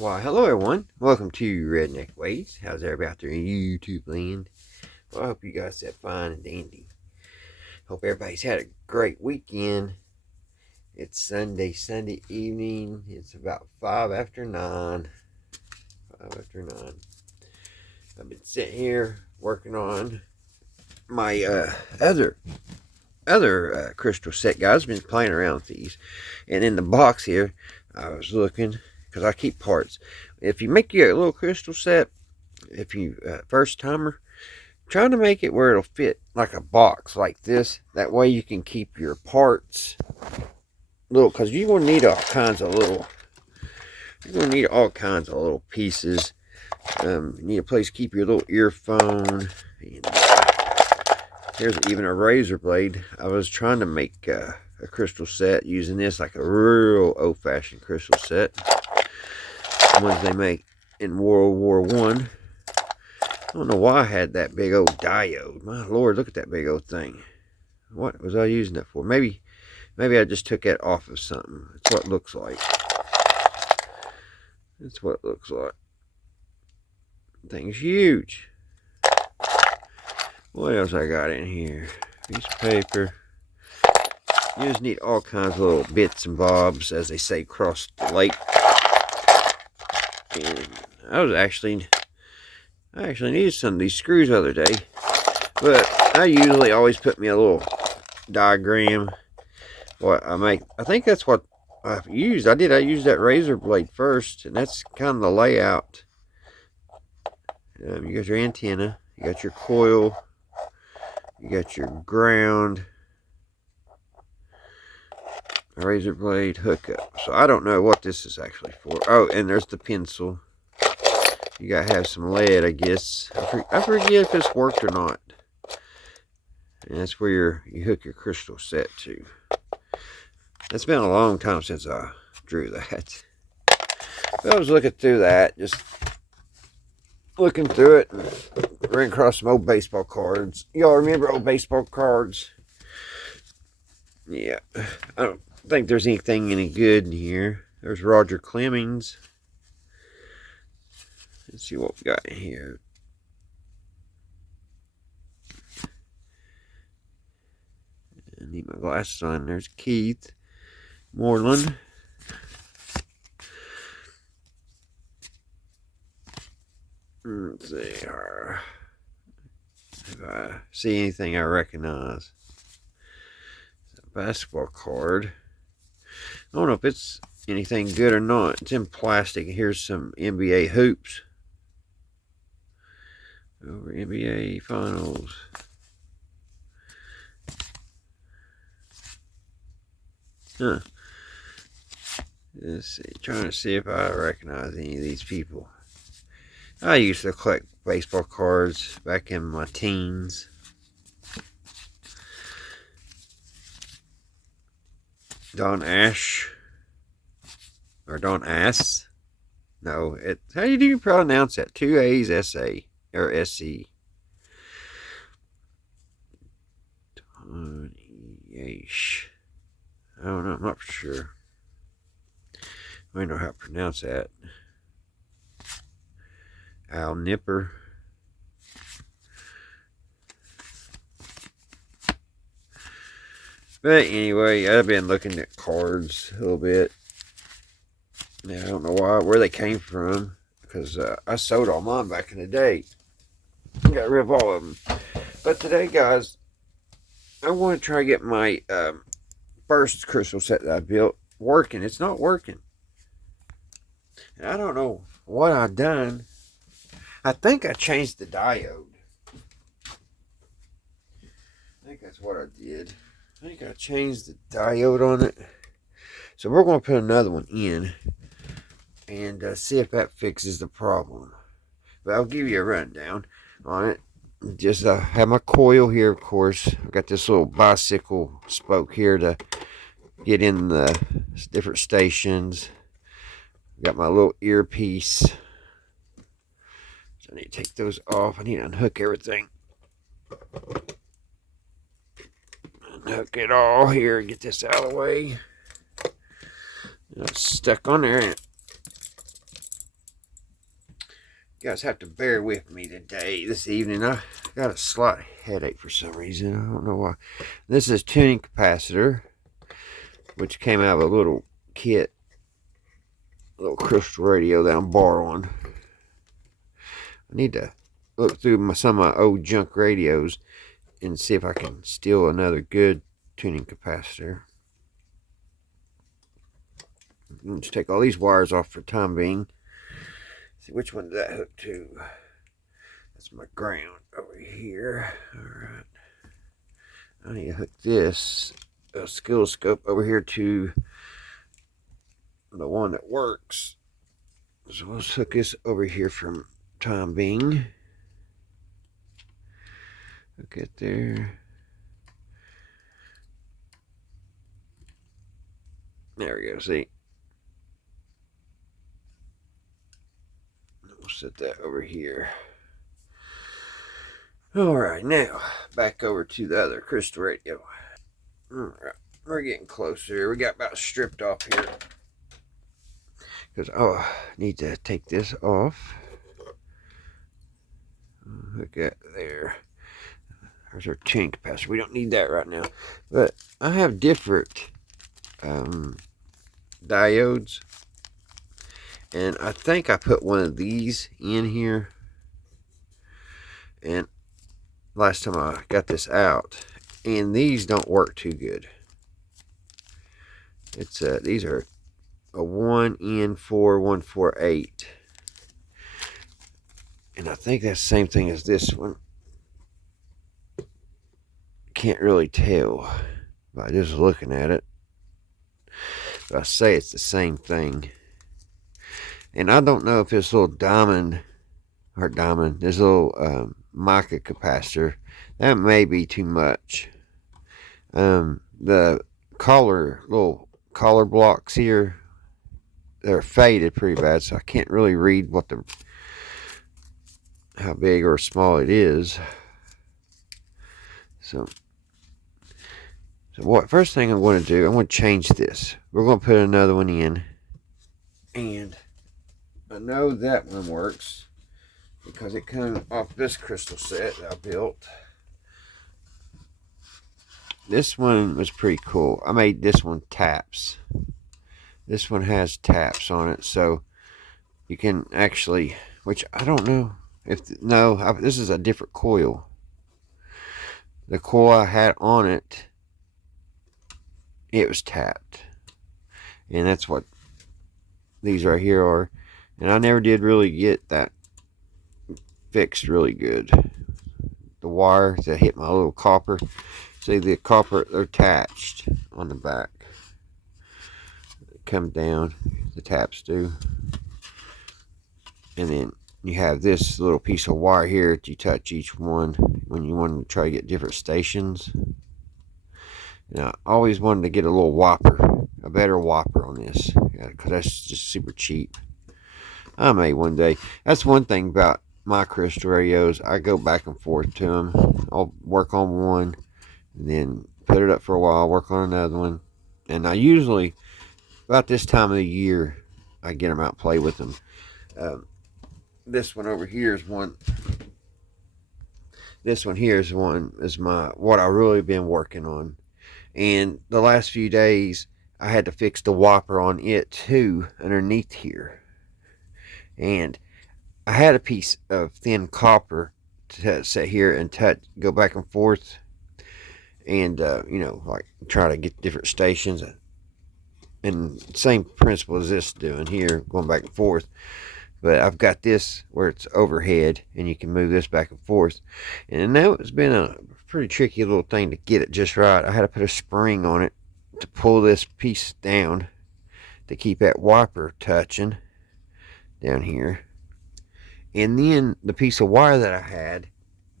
Why, hello everyone. Welcome to Redneck Ways. How's everybody out there in YouTube land? Well, I hope you guys had fine and dandy. Hope everybody's had a great weekend. It's Sunday evening. It's about 5 after 9. 5 after 9. I've been sitting here working on my other crystal set, guys. I've been playing around with these. And in the box here, I was looking, because I keep parts. If you make your little crystal set, if you first timer, trying to make it where it'll fit like a box like this. That way you can keep your parts little, because you're going to need all kinds of little pieces. You need a place to keep your little earphone. And here's even a razor blade. I was trying to make a crystal set using this, like a real old-fashioned crystal set. The ones they make in World War I. I don't know why I had that big old diode. My Lord, look at that big old thing. What was I using that for? Maybe I just took that off of something. That's what it looks like. That's what it looks like. Thing's huge. What else I got in here? Piece of paper. You just need all kinds of little bits and bobs, as they say, across the lake. And I actually needed some of these screws the other day, but I usually always put me a little diagram. What I make, I think that's what I've used. I used that razor blade first, and that's kind of the layout. You got your antenna, you got your coil, you got your ground, razor blade hookup. So I don't know what this is actually for. Oh, and there's the pencil. You gotta have some lead, I guess. I forget if it's worked or not. And that's where you hook your crystal set to. It's been a long time since I drew that. But I was looking through that, just looking through it, and ran across some old baseball cards. Y'all remember old baseball cards? Yeah. I don't think there's anything any good in here. There's Roger Clemens. Let's see what we got in here. I need my glasses on. There's Keith Moreland. Let's see. If I see anything I recognize. It's a basketball card. I don't know if it's anything good or not. It's in plastic. Here's some NBA hoops. Over NBA Finals. Huh. Let's see. Trying to see if I recognize any of these people. I used to collect baseball cards back in my teens. Don Ash. Or Don Ass. No, how do you pronounce that? 2 A's, S-A. Or S-E. Yeesh. I don't know. I'm not for sure. I don't know how to pronounce that. Al Nipper. But anyway, I've been looking at cards a little bit. I don't know where they came from, because I sold all mine back in the day. Got rid of all of them. But today, guys, I want to try to get my first crystal set that I built working. It's not working. And I don't know what I've done. I think I changed the diode. I think that's what I did. I think I changed the diode on it. So we're going to put another one in and see if that fixes the problem. But I'll give you a rundown on it. Just have my coil here, of course. I've got this little bicycle spoke here to get in the different stations. Got my little earpiece. So I need to take those off. I need to unhook everything. Unhook it all here and get this out of the way. It's stuck on there. You guys have to bear with me today, this evening. I got a slight headache for some reason. I don't know why. This is tuning capacitor, which came out of a little kit, a little crystal radio that I'm borrowing. I need to look through some of my old junk radios and see if I can steal another good tuning capacitor. Let's take all these wires off for the time being. See which one did that hook to. That's my ground over here. Alright. I need to hook this oscilloscope over here to the one that works. So let's hook this over here from time being. Hook it there. There we go, see. We'll set that over here. Alright, now back over to the other crystal radio. Alright, we're getting closer. We got about stripped off here. Because, I need to take this off. Hook that there. There's our tuning capacitor. We don't need that right now. But I have different diodes. And I think I put one of these in here. And last time I got this out. And these don't work too good. It's these are a 1N4148. And I think that's the same thing as this one. Can't really tell by just looking at it. But I say it's the same thing. And I don't know if this little this little mica capacitor, that may be too much. The little collar blocks here, they're faded pretty bad, so I can't really read how big or small it is. So what first thing I'm going to do, I'm going to change this. We're going to put another one in, and I know that one works because it came off this crystal set that I built. This one was pretty cool. I made this one taps. This one has taps on it, so you can actually, which I don't know if, this is a different coil. The coil I had on it, it was tapped. And that's what these right here are. And I never did really get that fixed really good. The wire that hit my little copper. See, the copper, they're attached on the back. They come down, the taps do. And then you have this little piece of wire here that you touch each one when you want to try to get different stations. And I always wanted to get a little whopper, a better whopper on this, because that's just super cheap. I may one day. That's one thing about my crystal radios. I go back and forth to them. I'll work on one, and then put it up for a while, work on another one. And I usually, about this time of the year, I get them out and play with them. This one over here is one. This one here is what I really been working on. And the last few days, I had to fix the whopper on it too, underneath here. And I had a piece of thin copper to sit here and go back and forth. And, like try to get different stations. And same principle as this doing here, going back and forth. But I've got this where it's overhead, and you can move this back and forth. And now it's been a pretty tricky little thing to get it just right. I had to put a spring on it to pull this piece down to keep that whopper touching down here. And then the piece of wire that I had,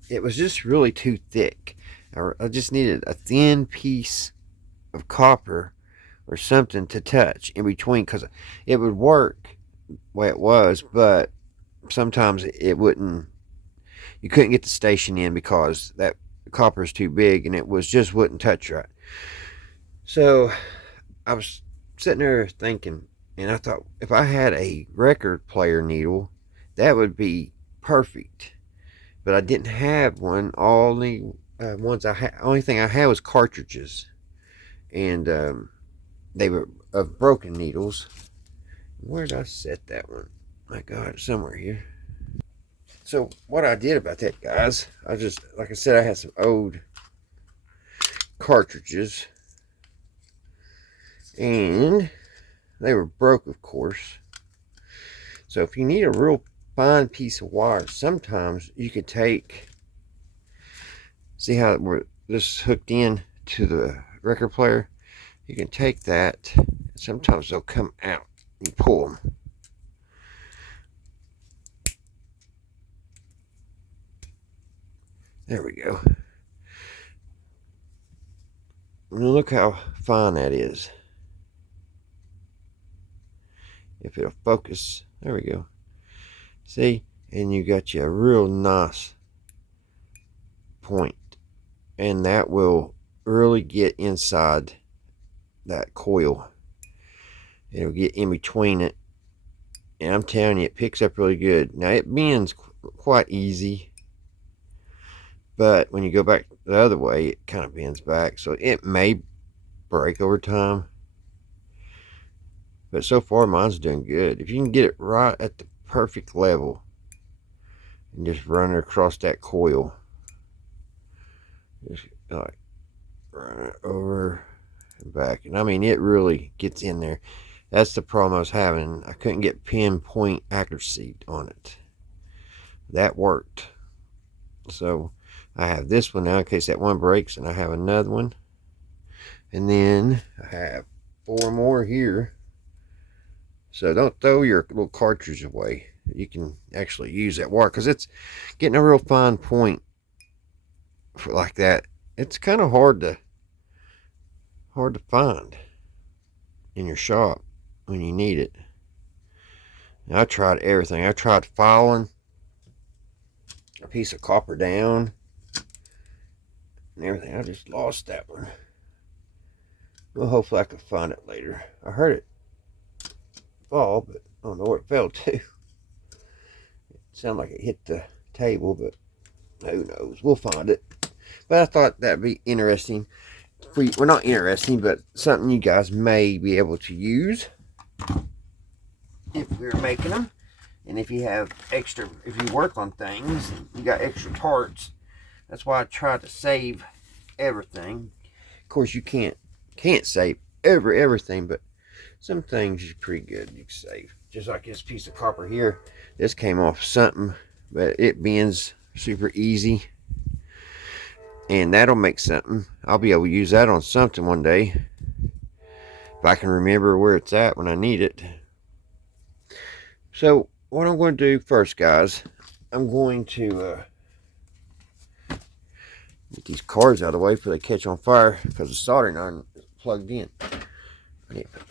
it was just really too thick. I just needed a thin piece of copper or something to touch in between, because it would work the way it was, but sometimes it wouldn't. You couldn't get the station in because that copper is too big, and it just wouldn't touch right. So I was sitting there thinking, and I thought, if I had a record player needle, that would be perfect. But I didn't have one. Only only thing I had was cartridges, and they were of broken needles. Where did I set that one? My God, it's somewhere here. So what I did about that, guys, I just, like I said, I had some old cartridges, and they were broke, of course. So if you need a real fine piece of wire, sometimes you could take, see how this is hooked in to the record player? You can take that, sometimes they'll come out. You pull them. There we go. And look how fine that is. If it'll focus, there we go. See, and you got you a real nice point, and that will really get inside that coil. It'll get in between it, and I'm telling you, it picks up really good. Now it bends quite easy, but when you go back the other way, it kind of bends back, so it may break over time. But so far, mine's doing good. If you can get it right at the perfect level and just run it across that coil, just like run it over and back. And I mean, it really gets in there. That's the problem I was having. I couldn't get pinpoint accuracy on it. That worked. So I have this one now in case that one breaks, and I have another one. And then I have 4 more here. So don't throw your little cartridge away. You can actually use that wire, because it's getting a real fine point for like that. It's kind of hard to find in your shop when you need it. And I tried everything. I tried filing a piece of copper down and everything. I just lost that one. Well, hopefully I can find it later. I heard it fall, but I don't know where it fell to. It sounded like it hit the table, but who knows? We'll find it. But I thought that'd be interesting. Well, not interesting, but something you guys may be able to use if we're making them. And if you have extra, if you work on things, you got extra parts. That's why I try to save everything. Of course, you can't save everything, but some things are pretty good you can save. Just like this piece of copper here. This came off something, but it bends super easy. And that'll make something. I'll be able to use that on something one day, if I can remember where it's at when I need it. So what I'm going to do first, guys, I'm going to get these cards out of the way before they catch on fire, because the soldering iron is plugged in.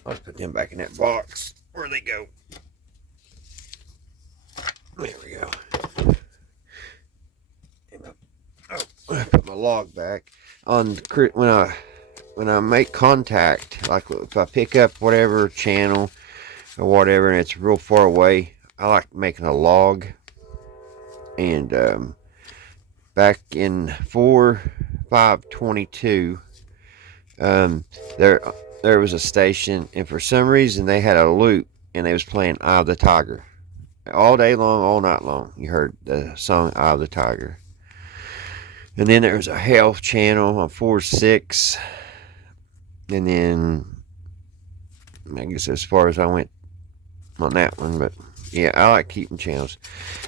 I'll put them back in that box. Where'd they go? There we go. I put my log back on when I make contact, like if I pick up whatever channel or whatever and it's real far away, I like making a log. And back in 4/5/22, there was a station, and for some reason they had a loop, and they was playing Eye of the Tiger all day long, all night long. You heard the song Eye of the Tiger. And then there was a health channel on 4/6. And then I guess as far as I went on that one. But yeah, I like keeping channels.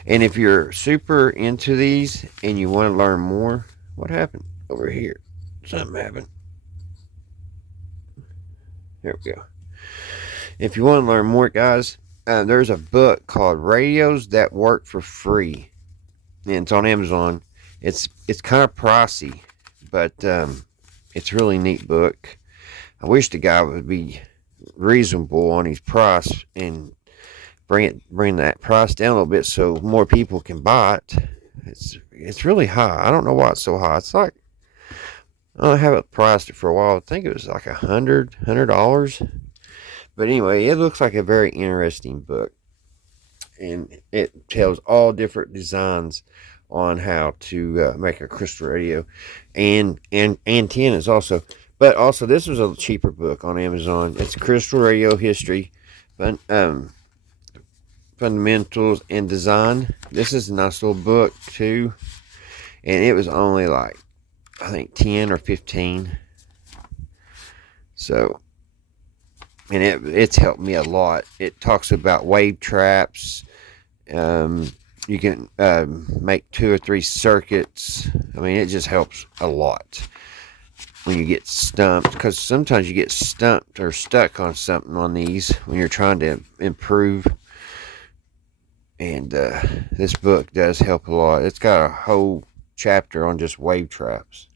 And if you're super into these and you want to learn more, what happened over here? Something happened. There we go. If you want to learn more, guys, there's a book called Radios That Work for Free. And it's on Amazon. It's kind of pricey, but it's a really neat book. I wish the guy would be reasonable on his price and bring that price down a little bit so more people can buy it. It's really high. I don't know why it's so high. It's like, I haven't priced it for a while. I think it was like $100. But anyway, it looks like a very interesting book. and it tells all different designs on how to make a crystal radio, and antennas also. But also, this was a cheaper book on Amazon. It's Crystal Radio History, Fundamentals and Design. This is a nice little book too, and it was only like, I think, 10 or 15. So, and it's helped me a lot. It talks about wave traps. You can make 2 or 3 circuits. I mean, it just helps a lot when you get stumped, because sometimes you get stumped or stuck on something on these when you're trying to improve. And this book does help a lot. It's got a whole chapter on just wave traps.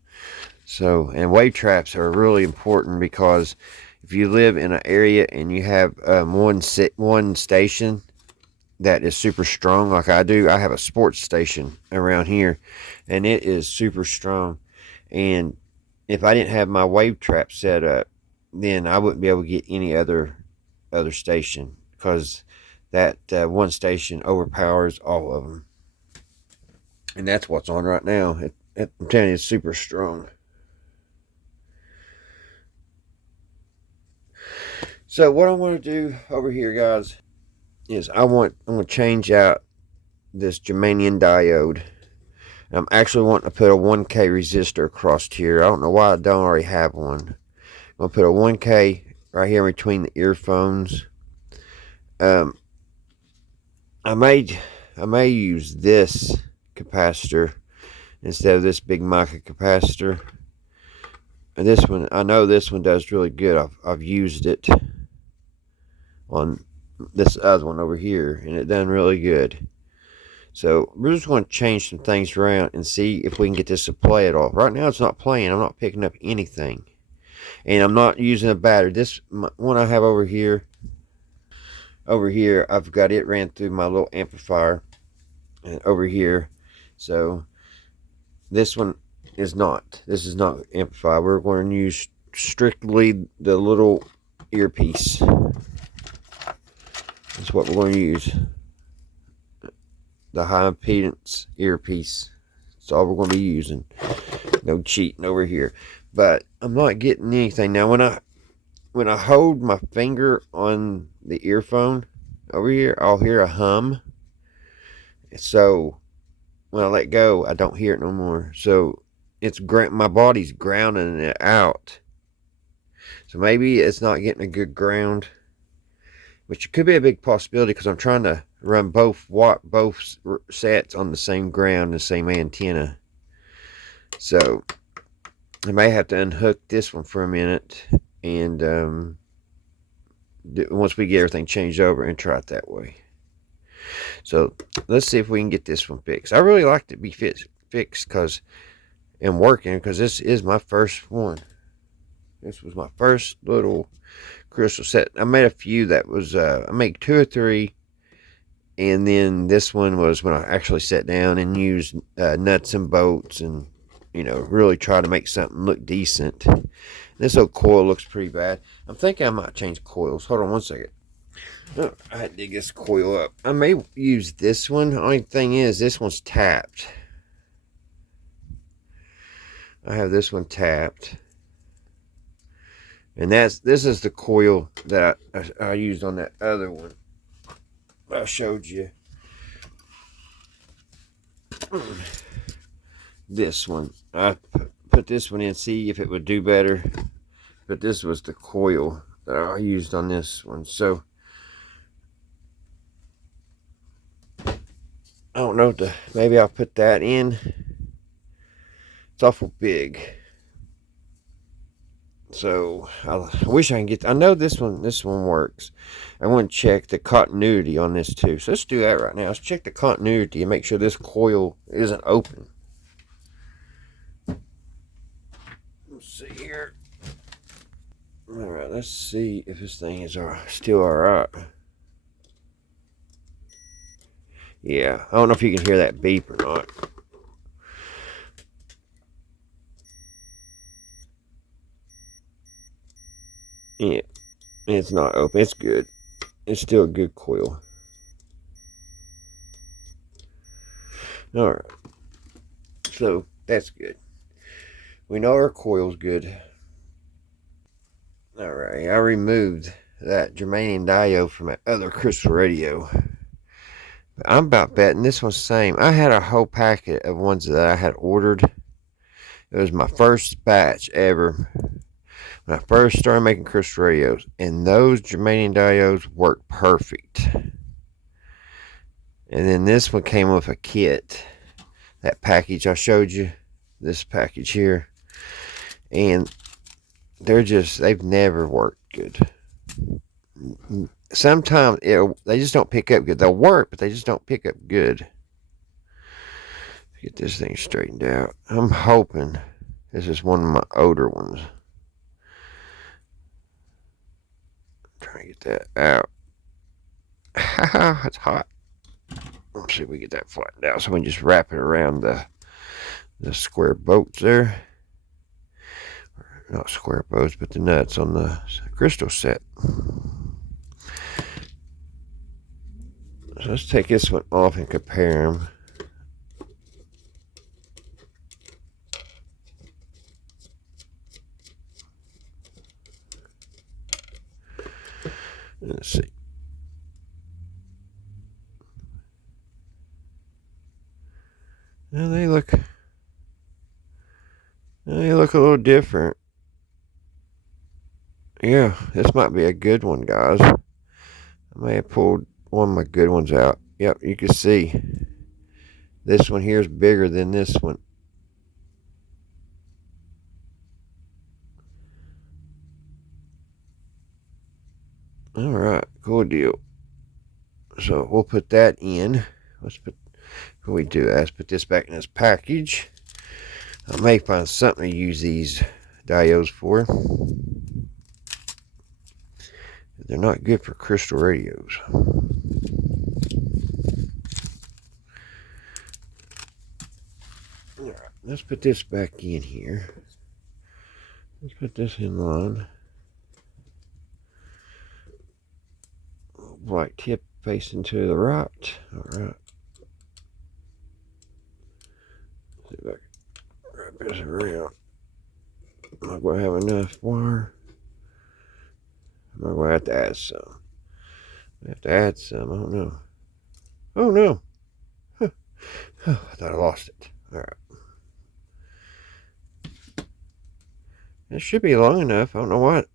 So, and wave traps are really important, because if you live in an area and you have one station that is super strong, like I do. I have a sports station around here, and it is super strong. And if I didn't have my wave trap set up, then I wouldn't be able to get any other station, because that one station overpowers all of them. And that's what's on right now. I'm telling you, it's super strong. So what I want to do over here, guys, is I'm going to change out this germanium diode. I'm actually wanting to put a 1K resistor across here. I don't know why I don't already have one. I'm going to put a 1K right here between the earphones. I may use this capacitor instead of this big mica capacitor. And this one, I know this one does really good. I've used it on this other one over here, and it done really good. So we're just going to change some things around and see if we can get this to play at all. Right now it's not playing. I'm not picking up anything, and I'm not using a battery. This one I have over here, I've got it ran through my little amplifier, and over here. So this one is not. This is not amplifier. We're going to use strictly the little earpiece. That's what we're going to use. The high impedance earpiece. That's all we're going to be using. No cheating over here. But I'm not getting anything. Now when I hold my finger on the earphone over here, I'll hear a hum. So when I let go, I don't hear it no more. So it's my body's grounding it out. So maybe it's not getting a good ground, which could be a big possibility, because I'm trying to run both sets on the same ground, the same antenna. So I may have to unhook this one for a minute, and once we get everything changed over, and try it that way. So let's see if we can get this one fixed. I really like to be fixed because and working, because this is my first one. This was my first little crystal set. I made a few that was I made 2 or 3, and then this one was when I actually sat down and used nuts and bolts, and really try to make something look decent. This old coil looks pretty bad. I'm thinking I might change coils. Hold on one second. Oh, I had to dig this coil up. I may use this one. The only thing is, this one's tapped. I have this one tapped. And this is the coil that I used on that other one I showed you. This one. I put this one in, see if it would do better. But this was the coil that I used on this one. So I don't know, maybe I'll put that in. It's awful big. So I wish I can get. I know this one works. I want to check the continuity on this too. So let's do that right now. Let's check the continuity and make sure this coil isn't open. Let's see here. All right, let's see if this thing is still all right. Yeah, I don't know if you can hear that beep or not. Yeah, it's not open. It's good. It's still a good coil. Alright, so that's good. We know our coil's good. Alright, I removed that germanium diode from that other crystal radio. But I'm about betting this one's the same. I had a whole packet of ones that I had ordered. It was my first batch ever when I first started making crystal radios, and those germanium diodes worked perfect. And then this one came with a kit. That package I showed you, this package here, and they've never worked good. Sometimes they just don't pick up good. They'll work, but they just don't pick up good. Get this thing straightened out. I'm hoping this is one of my older ones. I'm trying to get that out. It's hot. Let's see if we get that flattened out so we can just wrap it around the square bolts there. Not square bolts, but the nuts on the crystal set. So let's take this one off and compare them. Let's see. Now they look a little different. Yeah, this might be a good one, guys. I may have pulled one of my good ones out. Yep, you can see this one here is bigger than this one. All right, cool deal. So we'll put that in. Let's put this back in this package. I may find something to use these diodes for. They're not good for crystal radios. All right, let's put this back in here. Let's put this in line. Black tip facing to the right. All right. See if I can wrap this around. I'm not going to have enough wire. I'm going to have to add some. I have to add some. I don't know. Oh no. Huh. I thought I lost it. All right. It should be long enough. I don't know what.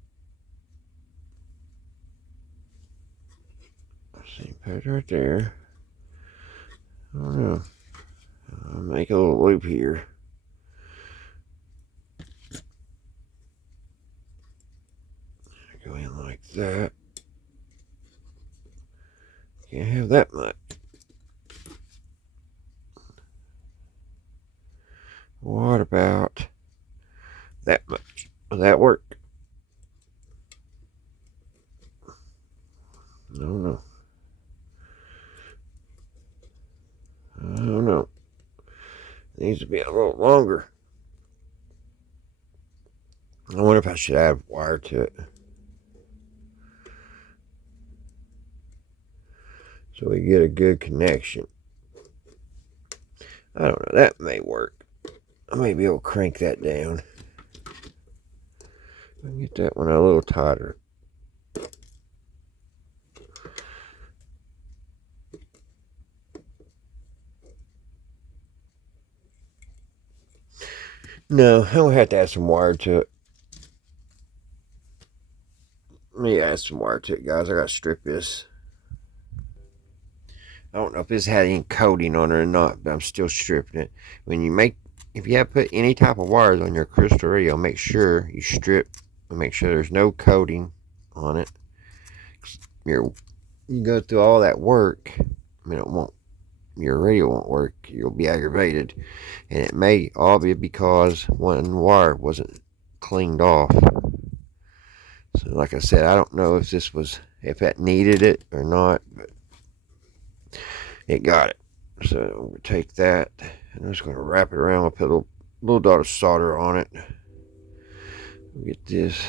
Same page right there. I don't know. I'll make a little loop here. Go in like that. Can't have that much. What about that much? Will that work? No. I don't know. It needs to be a little longer. I wonder if I should add wire to it. So we get a good connection. I don't know. That may work. I may be able to crank that down. Get that one a little tighter. No, I'm going to have to add some wire to it. Let me add some wire to it, guys. I got to strip this. I don't know if this had any coating on it or not, but I'm still stripping it. If you have put any type of wires on your crystal radio, make sure you strip and make sure there's no coating on it. You go through all that work, your radio won't work. You'll be aggravated, and it may all be because one wire wasn't cleaned off. So, like I said, I don't know if that needed it or not, but it got it. So we'll take that, and I'm just going to wrap it around. I'll put a little dot of solder on it. We'll get this.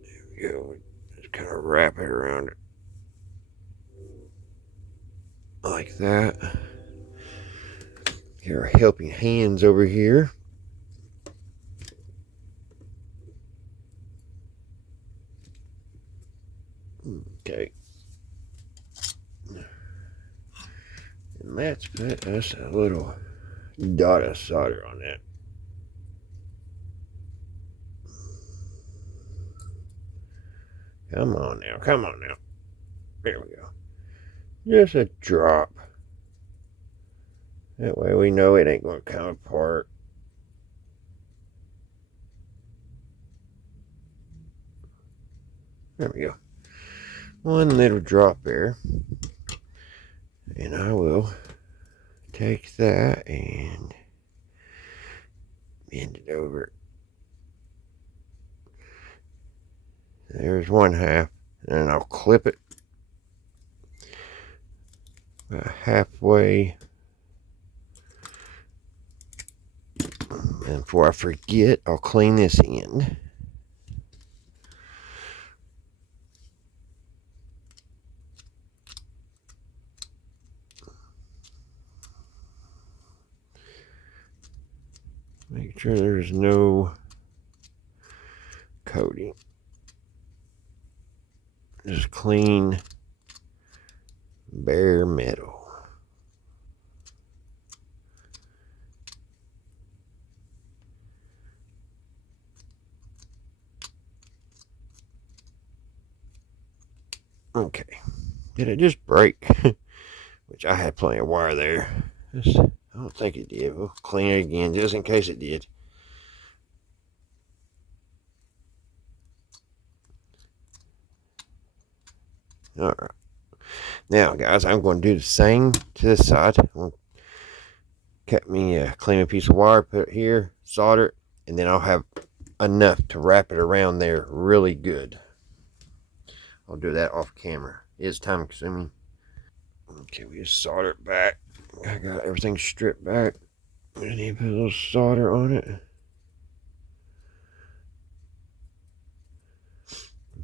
There we go. Just kind of wrap it around it. like that. Get our helping hands over here. Okay. And let's put us a little dot of solder on that. Come on now, come on now. There we go. Just a drop. That way we know it ain't going to come apart. There we go. One little drop there. And I will take that and bend it over. There's one half. And I'll clip it about halfway. And before I forget, I'll clean this end. Make sure there's no coating. Just clean, bare metal. Okay. Did it just break? Which I had plenty of wire there. I don't think it did. We'll clean it again just in case it did. Alright. Now, guys, I'm going to do the same to this side. I'm going to cut me a clean piece of wire, put it here, solder it, and then I'll have enough to wrap it around there really good. I'll do that off camera. It's time consuming. Okay, we just solder it back. I got everything stripped back. I need to put a little solder on it.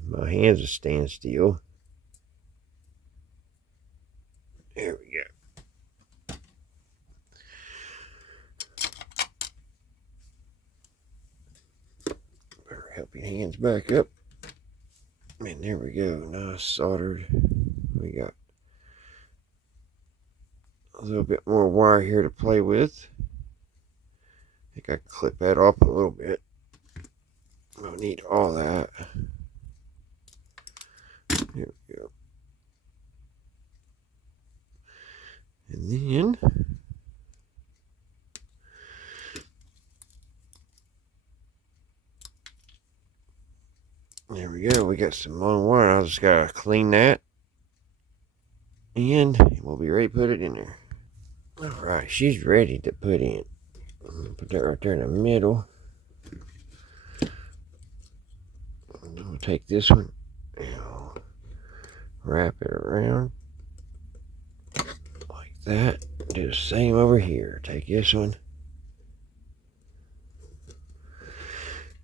My hands are staying still. There we go. Better help your hands back up. And there we go. Nice soldered. We got a little bit more wire here to play with. I think I can clip that off a little bit. I don't need all that. There we go. And then there we go. We got some long wire. I just gotta clean that. And we'll be ready to put it in there. Alright, she's ready to put in. Put that right there in the middle. And we'll take this one and wrap it around like that. Do the same over here. Take this one,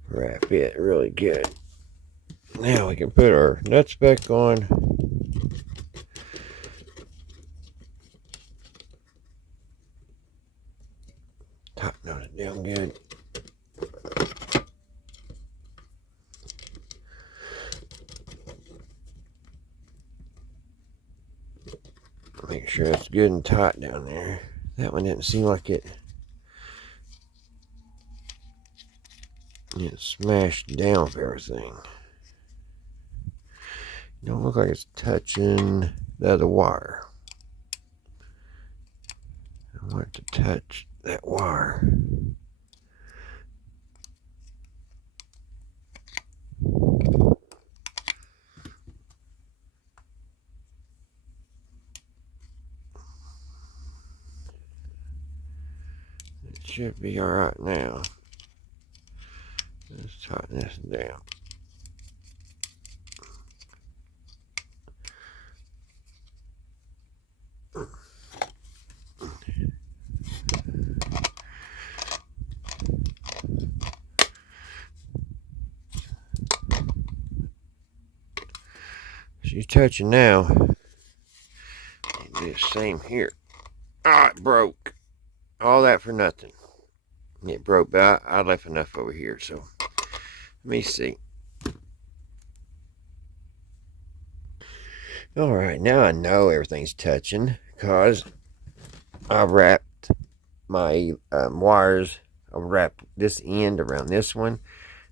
wrap it really good. Now we can put our nuts back on. Tighten it down good. Make sure it's good and tight down there. That one didn't seem like it smashed down with everything. Don't look like it's touching the other wire. I want it to touch that wire. It should be alright now. Let's tighten this down. She's touching now. And this. Same here. Ah, it broke. All that for nothing. It broke, but I left enough over here. So let me see. All right, now I know everything's touching because I wrapped my wires. I wrapped this end around this one,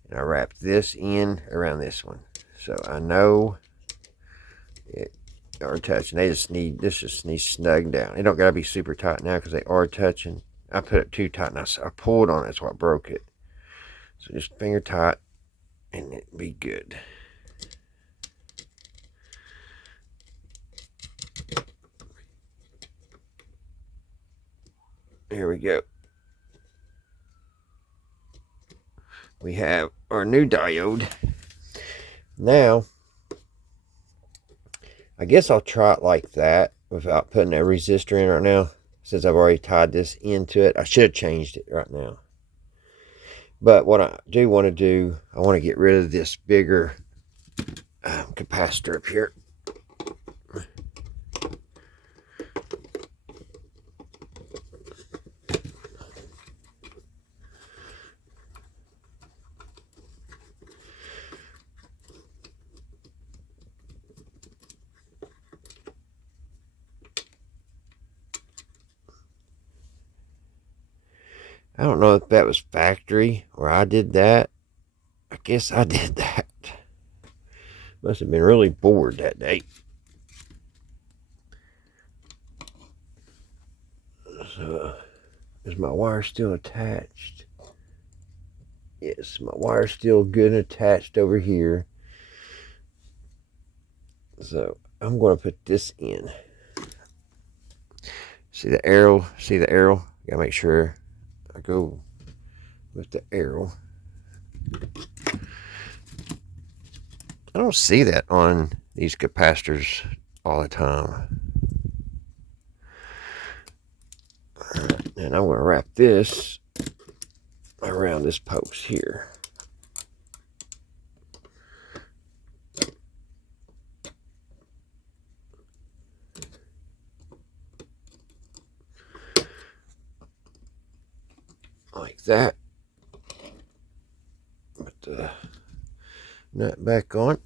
and I wrapped this end around this one. So I know it are touching. This just needs snug down. It don't gotta be super tight now because they are touching. I put it too tight and I pulled on it. That's what broke it. So just finger tight and it'll be good. Here we go. We have our new diode. Now, I guess I'll try it like that without putting a resistor in right now, since I've already tied this into it. I should have changed it right now. But what I do want to do, I want to get rid of this bigger capacitor up here. I don't know if that was factory or I did that. I guess I did that. Must have been really bored that day. So, is my wire still attached? Yes, my wire's still good and attached over here. So, I'm going to put this in. See the arrow? See the arrow? Gotta make sure I go with the arrow. I don't see that on these capacitors all the time. Alright, and I'm going to wrap this around this post here. Like that. Put the nut back on.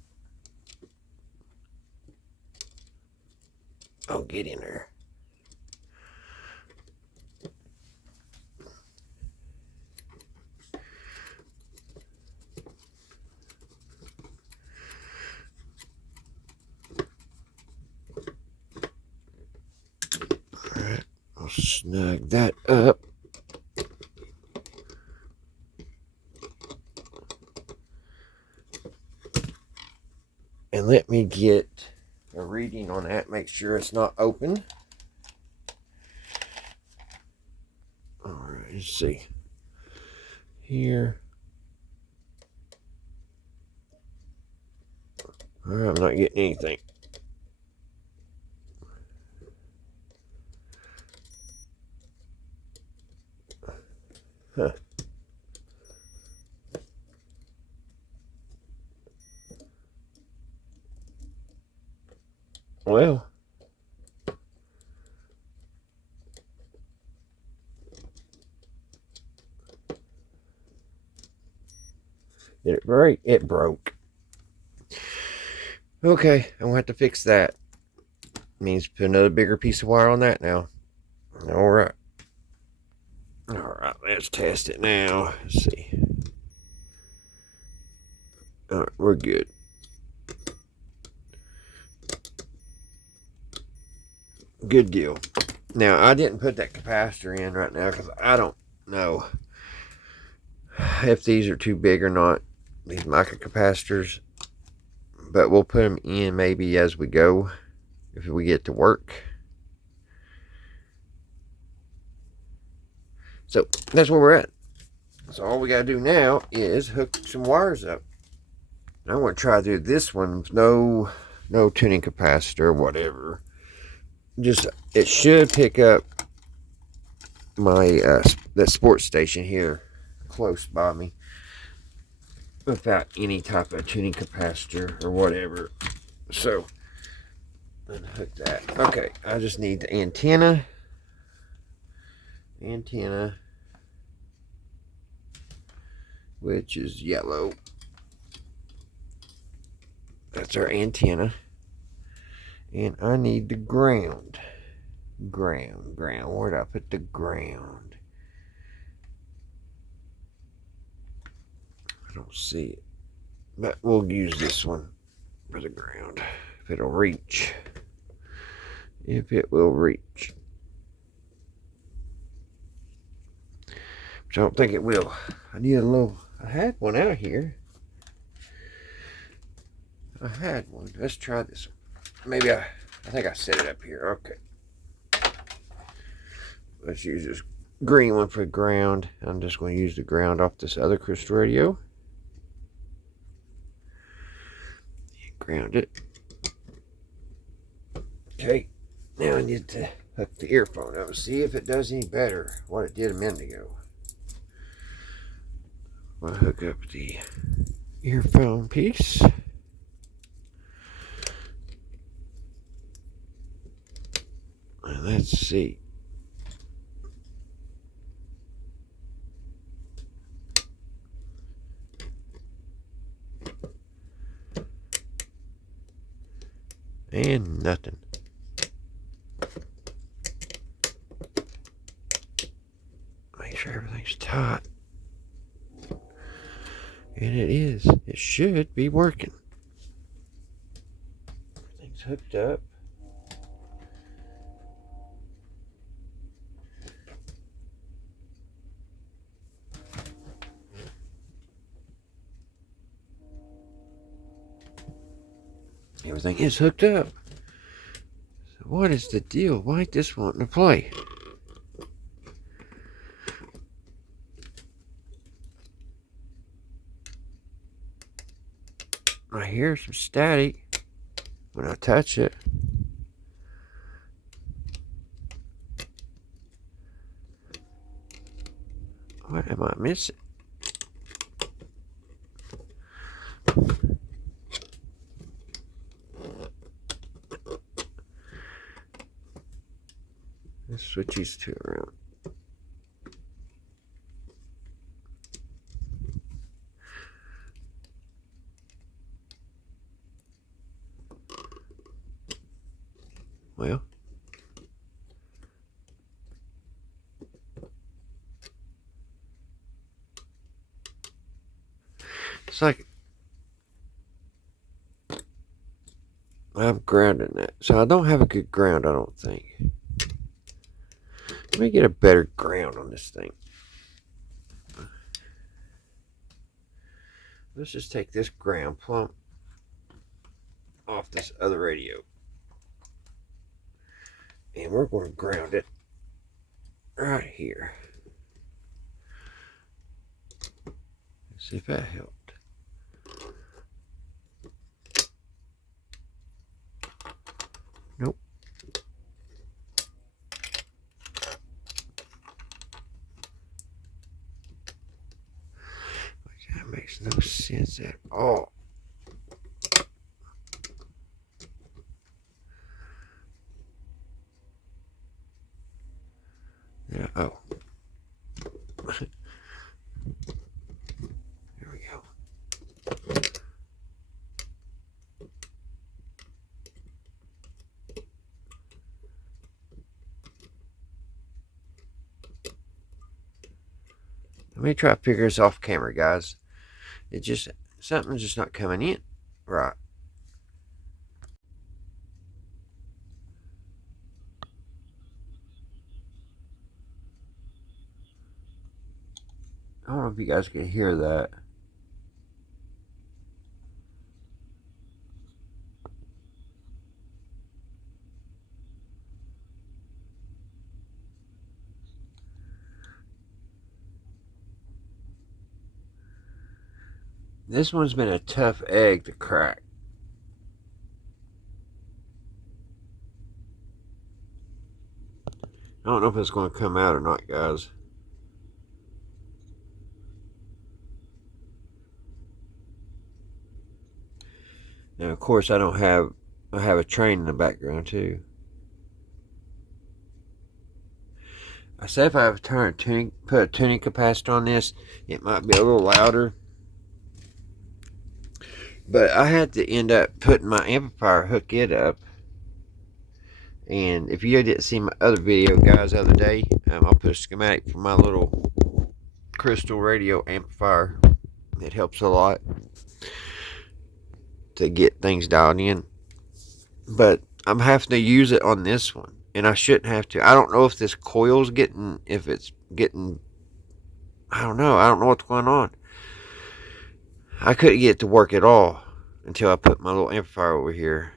Oh, get in there. Alright, I'll snug that up. And let me get a reading on that, make sure it's not open. Alright, let's see. Here. Alright, I'm not getting anything. Huh. Well, did it break? It broke. Okay, I'm gonna have to fix that. Means put another bigger piece of wire on that now. Alright. Alright, let's test it now. Let's see. Alright, we're good. Good deal. Now, I didn't put that capacitor in right now because I don't know if these are too big or not, these microcapacitors. But we'll put them in maybe as we go, if we get to work. So, that's where we're at. So, all we got to do now is hook some wires up. And I'm going to try to do this one with no tuning capacitor or whatever. Just, it should pick up my that sports station here close by me without any type of tuning capacitor or whatever. So Unhook that. Okay, I just need the antenna. Which is yellow. That's our antenna. And I need the ground. Ground. Where'd I put the ground? I don't see it. But we'll use this one for the ground. If it'll reach. If it will reach. Which I don't think it will. I need a little... I had one out here. I had one. Let's try this one. Maybe I think I set it up here. Okay. Let's use this green one for ground. I'm just going to use the ground off this other crystal radio. Ground it. Okay. Now I need to hook the earphone up. See if it does any better what it did a minute ago. I'll hook up the earphone piece. And let's see. And nothing. Make sure everything's taut. And it is. It should be working. Everything's hooked up. Everything is hooked up. So what is the deal? Why ain't this wanting to play? I hear some static when I touch it. What am I missing? Let's switch these two around. Well, it's like I'm grounding that. So I don't have a good ground, I don't think. Let me get a better ground on this thing. Let's just take this ground plump off this other radio. And we're going to ground it right here. Let's see if that helped. Nope. That makes no sense at all. Yeah, oh. There we go. Let me try to figure this off camera, guys. It just, something's just not coming in right. I don't know if you guys can hear that. This one's been a tough egg to crack. I don't know if it's going to come out or not, guys. Now, of course, I don't have I have a train in the background too. I said if I put a tuning capacitor on this, it might be a little louder. But I had to end up putting my amplifier, hook it up. And if you didn't see my other video, guys, the other day, I'll put a schematic for my little crystal radio amplifier. It helps a lot to get things dialed in. But I'm having to use it on this one. And I shouldn't have to. I don't know if this coil's getting, I don't know. I don't know what's going on. I couldn't get it to work at all until I put my little amplifier over here.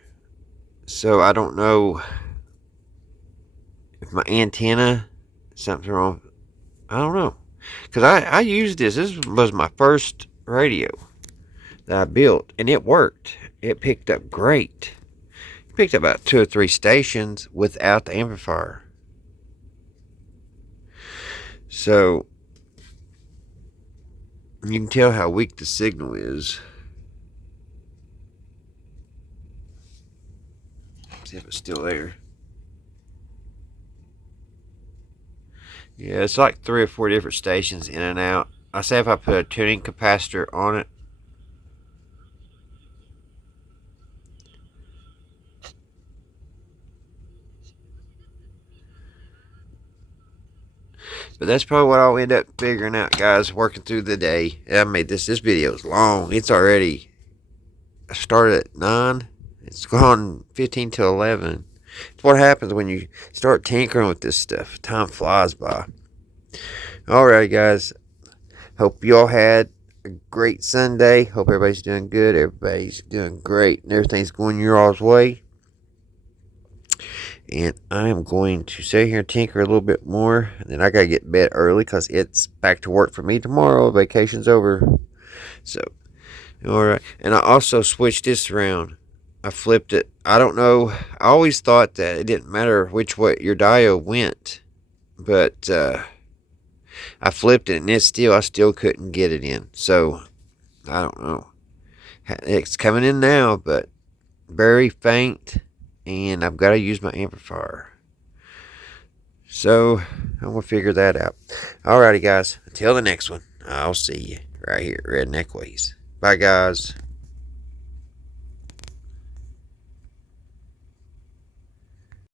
So I don't know if my antenna, something's wrong. I don't know. Because I used this. This was my first radio that I built. And it worked. It picked up great. It picked up about 2 or 3 stations without the amplifier. So you can tell how weak the signal is. See if it's still there. Yeah, it's like 3 or 4 different stations in and out. I say if I put a tuning capacitor on it. But that's probably what I'll end up figuring out, guys, working through the day. I made this video is long. It's already, I started at 9. It's gone 15 to 11. It's what happens when you start tinkering with this stuff. Time flies by. Alright, guys. Hope you all had a great Sunday. Hope everybody's doing good. Everybody's doing great. And everything's going your all's way. And I'm going to sit here and tinker a little bit more. And then I got to get to bed early because it's back to work for me tomorrow. Vacation's over. So, alright. And I also switched this around. I flipped it. I don't know. I always thought that it didn't matter which way your diode went. But I flipped it and I still couldn't get it in. So, I don't know. It's coming in now, but very faint. And I've got to use my amplifier. So, I'm going to figure that out. Alrighty, guys. Until the next one, I'll see you right here at Redneck Ways. Bye, guys.